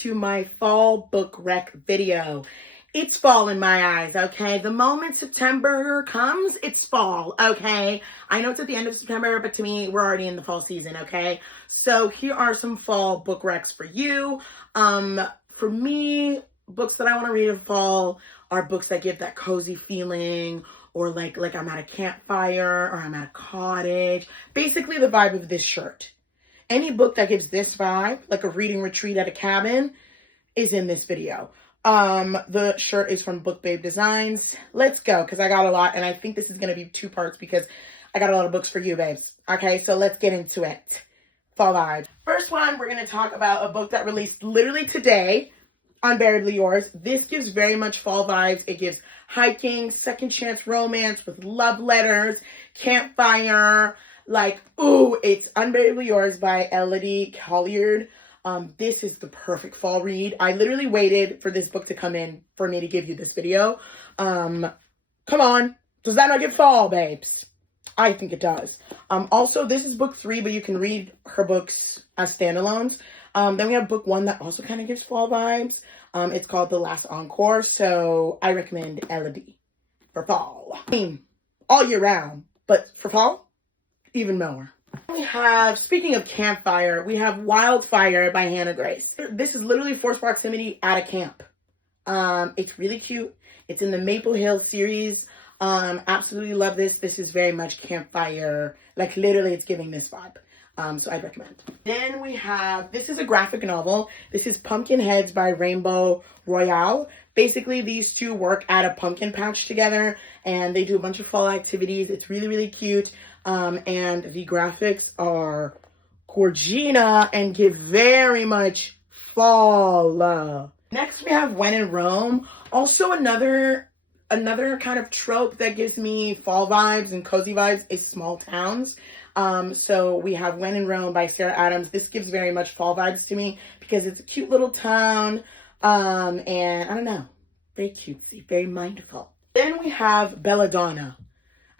to my fall book rec video. It's fall in my eyes, okay? The moment September comes, it's fall, okay? I know it's at the end of September, but to me, we're already in the fall season, okay? So here are some fall book recs for you. For me, books that I want to read in fall are books that give that cozy feeling, or like I'm at a campfire, or I'm at a cottage. Basically the vibe of this shirt. Any book that gives this vibe, like a reading retreat at a cabin, is in this video. The shirt is from Book Babe Designs. Let's go, because I got a lot, and I think this is going to be 2 parts because I got a lot of books for you, babes. Okay, so let's get into it. Fall vibes. First one, we're going to talk about a book that released literally today, Unbearably Yours. This gives very much fall vibes. It gives hiking, second chance romance with love letters, campfire, like, ooh, it's Unbearably Yours by Elodie Colliard. This is the perfect fall read. I literally waited for this book to come in for me to give you this video. Come on. Does that not give fall, babes? I think it does. Also, this is book 3, but you can read her books as standalones. Then we have book 1 that also kind of gives fall vibes. It's called The Last Encore, so I recommend Elodie for fall. I mean, all year round, but for fall, even more. We have, speaking of campfire, we have Wildfire by Hannah Grace. This is literally forced proximity at a camp. It's really cute. It's in the Maple Hill series. Absolutely love this. This is very much campfire. Like, literally, it's giving this vibe. So I'd recommend. Then we have, this is a graphic novel. This is Pumpkin Heads by Rainbow Royale. Basically, these two work at a pumpkin patch together, and they do a bunch of fall activities. It's really, really cute. And the graphics are gorgina and give very much fall. Next, we have When in Rome. Also another kind of trope that gives me fall vibes and cozy vibes is small towns. So we have When in Rome by Sarah Adams. This gives very much fall vibes to me because it's a cute little town. And I don't know, very cutesy, very mindful. Then we have Belladonna.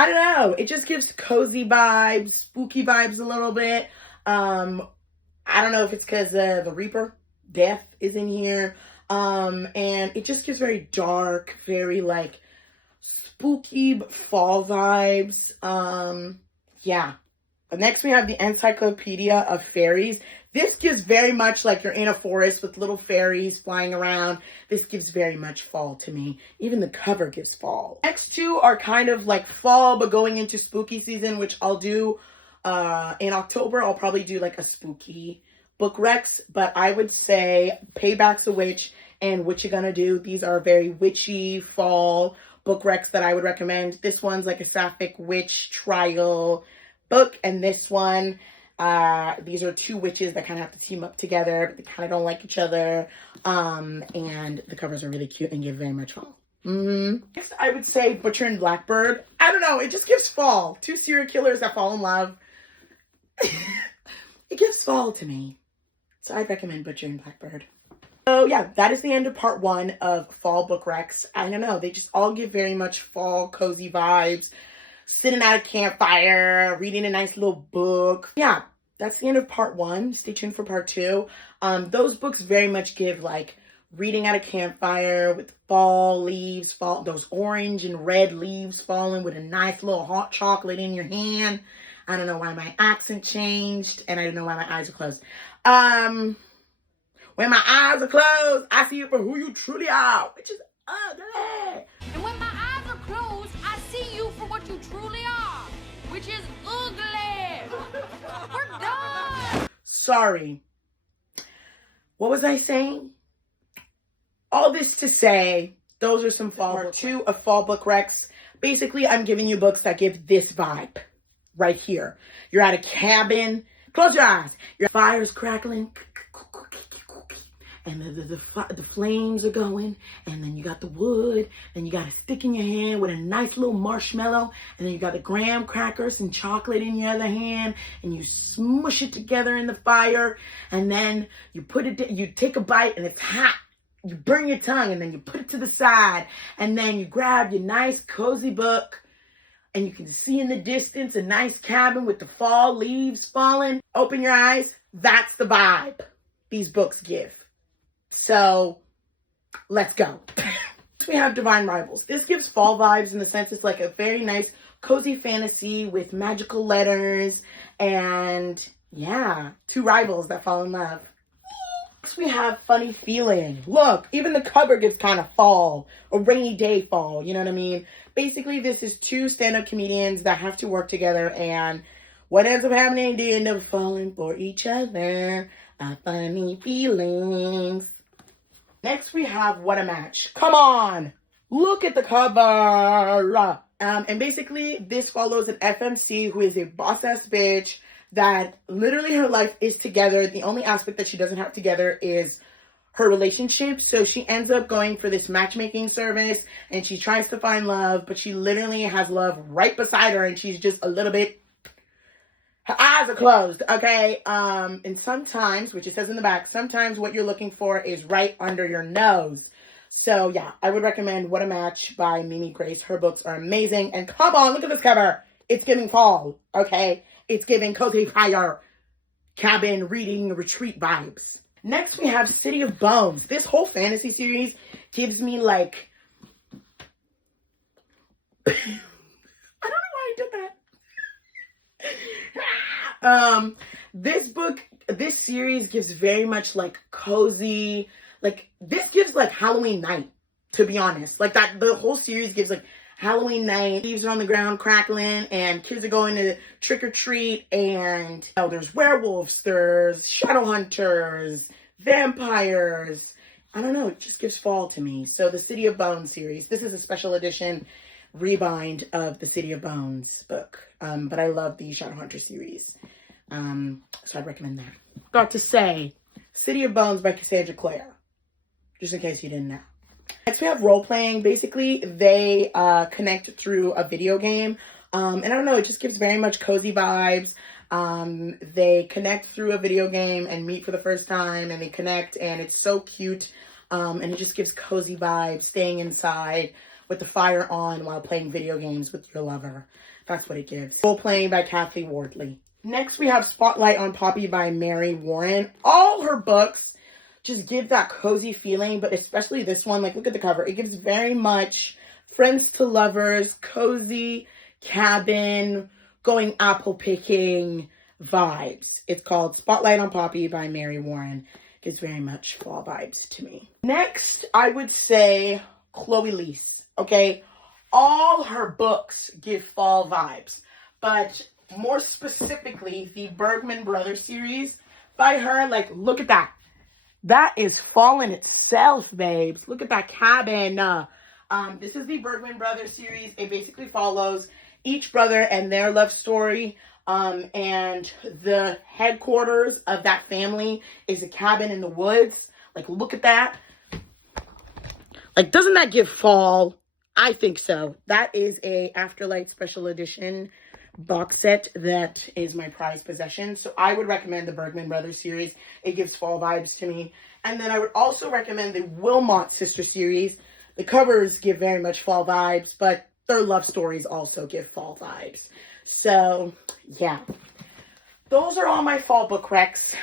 I don't know, it just gives cozy vibes, spooky vibes a little bit. I don't know if it's because the Reaper, Death, is in here. And it just gives very dark, very like spooky but fall vibes. Yeah. Next we have the Encyclopedia of Fairies. This gives very much like you're in a forest with little fairies flying around. This gives very much fall to me. Even the cover gives fall. Next 2 are kind of like fall but going into spooky season, which I'll do in October. I'll probably do like a spooky book recs, but I would say Payback's a Witch and What You Gonna Do. These are very witchy fall book recs that I would recommend. This one's like a sapphic witch trial book, and this one, these are 2 witches that kind of have to team up together, but they kind of don't like each other, and the covers are really cute and give very much fall. Next, I would say Butcher and Blackbird. I don't know, it just gives fall. 2 serial killers that fall in love. It gives fall to me, so I'd recommend Butcher and Blackbird. So yeah, that is the end of part 1 of fall book recs. I don't know, they just all give very much fall cozy vibes. Sitting at a campfire, reading a nice little book. Yeah, that's the end of part 1. Stay tuned for part 2. Those books very much give like reading at a campfire with fall leaves, those orange and red leaves falling with a nice little hot chocolate in your hand. I don't know why my accent changed, and I don't know why my eyes are closed. When my eyes are closed, I see you for who you truly are, which is ugly. And when my eyes are closed, I see you for what you truly are, which is ugly. We're done. Sorry. What was I saying? All this to say, those are some fall part 2 of fall book recs. Basically, I'm giving you books that give this vibe right here. You're at a cabin. Close your eyes. Your fire's crackling. And the flames are going, and then you got the wood, and you got a stick in your hand with a nice little marshmallow, and then you got the graham crackers and chocolate in your other hand, and you smush it together in the fire, and then you you take a bite, and it's hot. You burn your tongue, and then you put it to the side, and then you grab your nice cozy book, and you can see in the distance a nice cabin with the fall leaves falling. Open your eyes. That's the vibe these books give. So let's go. We have Divine Rivals. This gives fall vibes in the sense it's like a very nice, cozy fantasy with magical letters and yeah, two rivals that fall in love. Next we have Funny Feeling. Look, even the cover gives kind of fall, a rainy day fall, you know what I mean? Basically, this is two stand-up comedians that have to work together, and what ends up happening, they end up falling for each other. Funny feelings. Next, we have What a Match. Come on! Look at the cover! And basically, this follows an FMC who is a boss-ass bitch that literally her life is together. The only aspect that she doesn't have together is her relationship. So she ends up going for this matchmaking service and she tries to find love, but she literally has love right beside her and she's just a little bit, her eyes are closed, okay? And sometimes, which it says in the back, sometimes what you're looking for is right under your nose. So yeah, I would recommend What a Match by Mimi Grace. Her books are amazing. And come on, look at this cover. It's giving fall, okay? It's giving cozy fire, cabin, reading, retreat vibes. Next, we have City of Bones. This whole fantasy series gives me like... I don't know why I did that. This series gives very much like cozy, like this gives like Halloween night, to be honest. Like that, the whole series gives like Halloween night, leaves are on the ground crackling and kids are going to trick or treat, and there's werewolves, there's shadow hunters, vampires. I don't know, it just gives fall to me. So the City of Bones series, this is a special edition rebind of the City of Bones book. But I love the Shadow Hunter series. So I'd recommend that. Got to say, City of Bones by Cassandra Clare, just in case you didn't know. Next we have role playing. Basically, they connect through a video game. And I don't know, it just gives very much cozy vibes. They connect through a video game and meet for the first time, and they connect, and it's so cute. And it just gives cozy vibes, staying inside with the fire on while playing video games with your lover. That's what it gives. Role playing by Kathy Wardley. Next, we have Spotlight on Poppy by Mary Warren. All her books just give that cozy feeling, but especially this one, like look at the cover. It gives very much friends to lovers, cozy, cabin, going apple picking vibes. It's called Spotlight on Poppy by Mary Warren. It gives very much fall vibes to me. Next, I would say Chloe Leese, okay? All her books give fall vibes, but more specifically, the Bergman Brothers series by her, like, look at that. That is fall in itself, babes. Look at that cabin. This is the Bergman Brothers series. It basically follows each brother and their love story. And the headquarters of that family is a cabin in the woods. Like, look at that. Like, doesn't that give fall? I think so. That is a Afterlight Special Edition box set that is my prized possession. So I would recommend the Bergman Brothers series. It gives fall vibes to me. And then I would also recommend the Wilmot Sister series. The covers give very much fall vibes, but their love stories also give fall vibes. So, yeah. Those are all my fall book recs.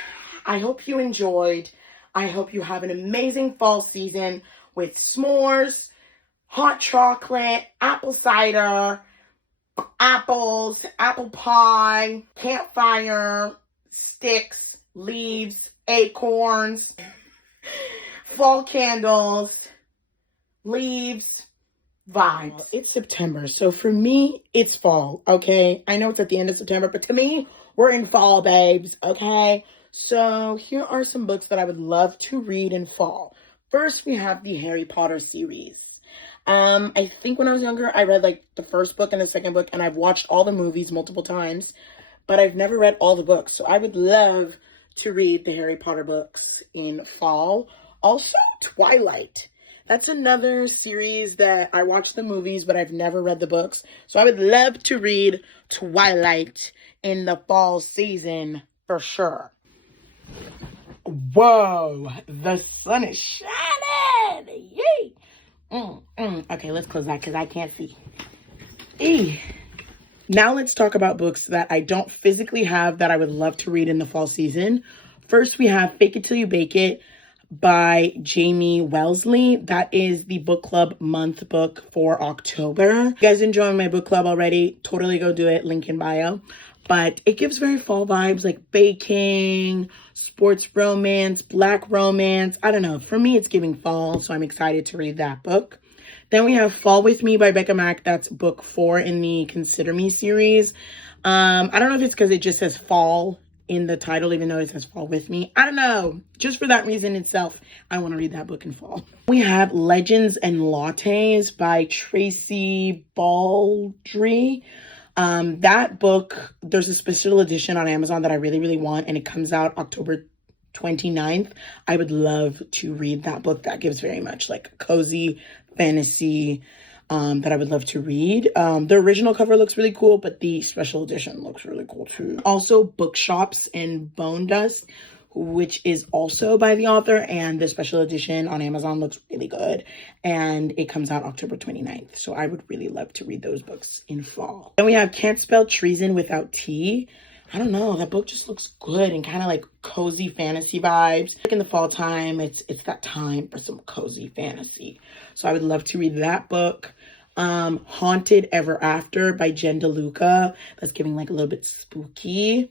I hope you enjoyed. I hope you have an amazing fall season with s'mores, hot chocolate, apple cider, apples, apple pie, campfire, sticks, leaves, acorns, fall candles, leaves, vibes. It's September, so for me, it's fall, okay? I know it's at the end of September, but to me, we're in fall, babes, okay? So here are some books that I would love to read in fall. First, we have the Harry Potter series. I think when I was younger, I read like the first book and the second book, and I've watched all the movies multiple times, but I've never read all the books. So I would love to read the Harry Potter books in fall. Also, Twilight. That's another series that I watched the movies, but I've never read the books. So I would love to read Twilight in the fall season for sure. Whoa, the sun is shining. Yay! Okay, let's close that because I can't see. Now let's talk about books that I don't physically have that I would love to read in the fall season. First, we have Fake It Till You Bake It by Jamie Wellesley. That is the book club month book for October. If you guys enjoying my book club already, totally go do it, link in bio. But it gives very fall vibes, like baking, sports romance, black romance. I don't know. For me, it's giving fall, so I'm excited to read that book. Then we have Fall With Me by Becca Mack. That's book 4 in the Consider Me series. I don't know if it's because it just says fall in the title, even though it says Fall With Me. I don't know. Just for that reason itself, I want to read that book in fall. We have Legends and Lattes by Tracy Baldry. That book, there's a special edition on Amazon that I really, really want, and it comes out October 29th. I would love to read that book. That gives very much like cozy fantasy that I would love to read. The original cover looks really cool, but the special edition looks really cool too. Also, Bookshops and Bone Dust, which is also by the author, and the special edition on Amazon looks really good, and it comes out October 29th. So I would really love to read those books in fall. Then we have Can't Spell Treason Without T. I don't know, that book just looks good and kind of like cozy fantasy vibes. Like in the fall time, it's that time for some cozy fantasy. So I would love to read that book. Haunted Ever After by Jen DeLuca. That's giving like a little bit spooky.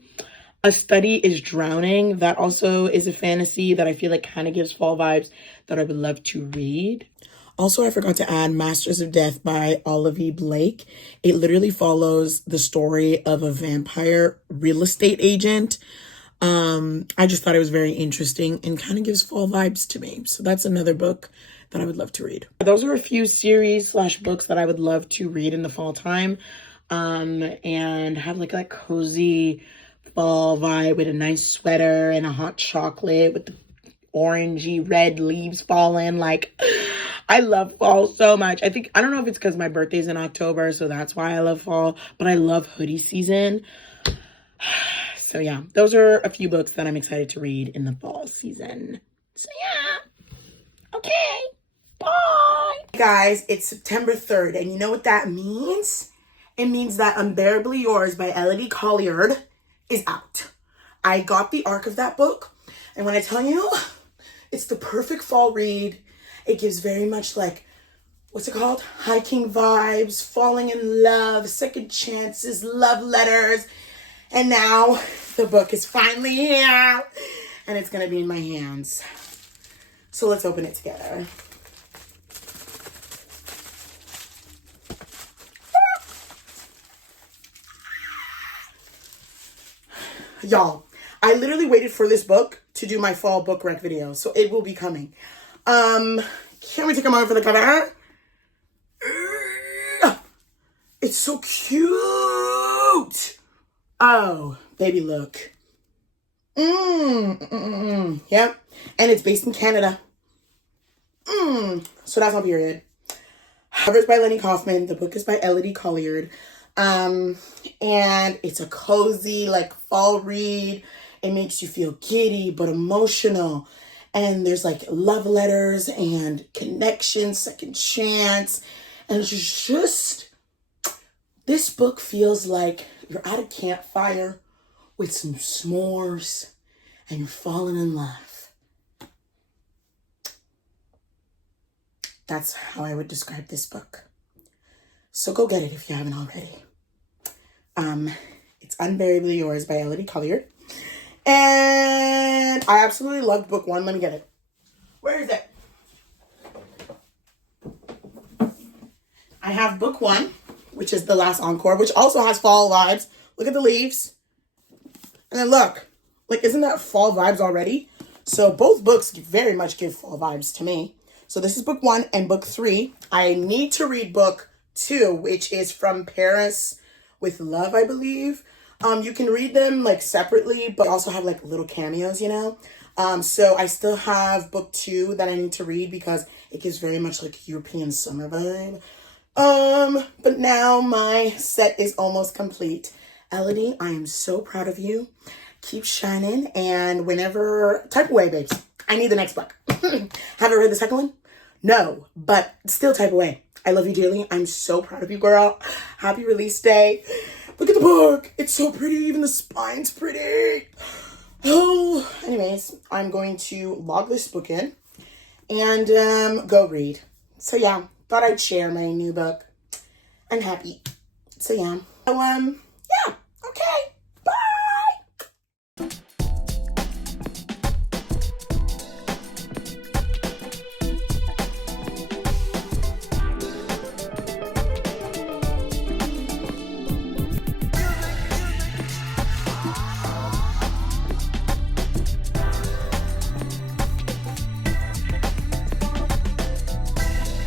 A Study is Drowning. That also is a fantasy that I feel like kind of gives fall vibes that I would love to read. Also, I forgot to add Masters of Death by Olivia Blake. It literally follows the story of a vampire real estate agent. I just thought it was very interesting and kind of gives fall vibes to me. So that's another book that I would love to read. Those are a few series/books that I would love to read in the fall time, and have like a cozy fall vibe with a nice sweater and a hot chocolate with the orangey red leaves falling. Like, I love fall so much. I don't know if it's because my birthday's in October, so that's why I love fall, but I love hoodie season. So yeah, those are a few books that I'm excited to read in the fall season. So yeah, okay, bye. Guys, it's September 3rd, and you know what that means? It means that Unbearably Yours by Elodie Colliard is out. I got the arc of that book, and when I tell you, it's the perfect fall read. It gives very much like, what's it called? Hiking vibes, falling in love, second chances, love letters. And now the book is finally here, and it's gonna be in my hands. So let's open it together. Y'all, I literally waited for this book to do my fall book rec video, so it will be coming. Can we take a moment for the cover? It's so cute. Oh, baby, look. Yep. And it's based in Canada. So that's my period. Cover is by Lenny Kaufman. The book is by Elodie Colliard. And it's a cozy, like, fall read. It makes you feel giddy but emotional. And there's like love letters and connections, second chance. And it's just, this book feels like you're at a campfire with some s'mores and you're falling in love. That's how I would describe this book. So go get it if you haven't already. It's Unbearably Yours by Elodie Colliard. And I absolutely loved book 1. Let me get it. Where is it? I have book 1, which is The Last Encore, which also has fall vibes. Look at the leaves. And then look. Like, isn't that fall vibes already? So both books very much give fall vibes to me. So this is book 1 and book 3. I need to read book 2, which is From Paris with Love, I believe. You can read them like separately, but also have like little cameos, you know? So I still have book 2 that I need to read because it gives very much like European summer vibe. But now my set is almost complete. Elodie, I am so proud of you. Keep shining, and whenever, type away, babes. I need the next book. Haven't read the second one? No, but still type away. I love you dearly. I'm so proud of you, girl. Happy release day. Look at the book. It's so pretty. Even the spine's pretty. Oh, anyways. anyways, I'm going to log this book in and go read. So yeah, thought I'd share my new book. I'm happy. So yeah. So yeah.